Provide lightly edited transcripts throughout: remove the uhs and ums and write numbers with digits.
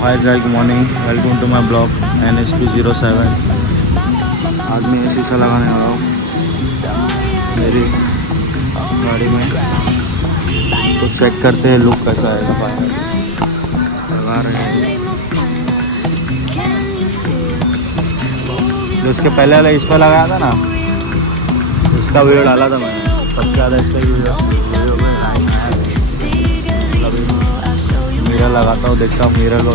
Hi guys, good morning. Welcome to my blog NSP07. आज मैं शीशा लगाने वाला हूँ मेरी गाड़ी में, तो चेक करते हैं लुक कैसा आएगा फाइनल। लगा रहे हैं जो उसके पहले वाला इस पर लगाया था ना, उसका वीडियो डाला था मैंने। सबसे ज़्यादा इसका वीडियो मिरर लगाता हूँ, देखता हूँ मिरर को।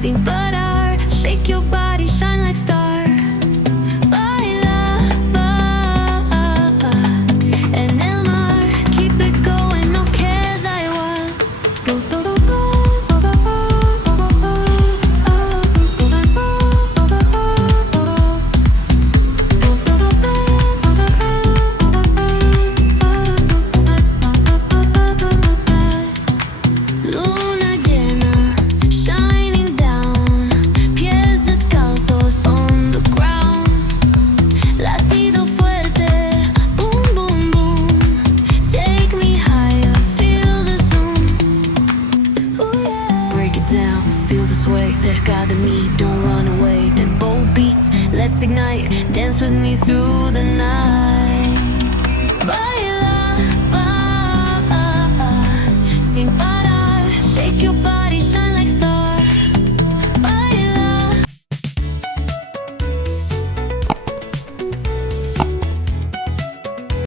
Sin parar, shake your body, shine like star. Baila, en el mar, keep it going, no queda igual. Luna llena, shining down, pies descalzos on the ground. Latido fuerte, boom, boom, boom. Take me higher, feel the zoom. Ooh, yeah. Break it down, feel the sway cerca de mí, don't run away. Tempo beats, let's ignite, dance with me through the night.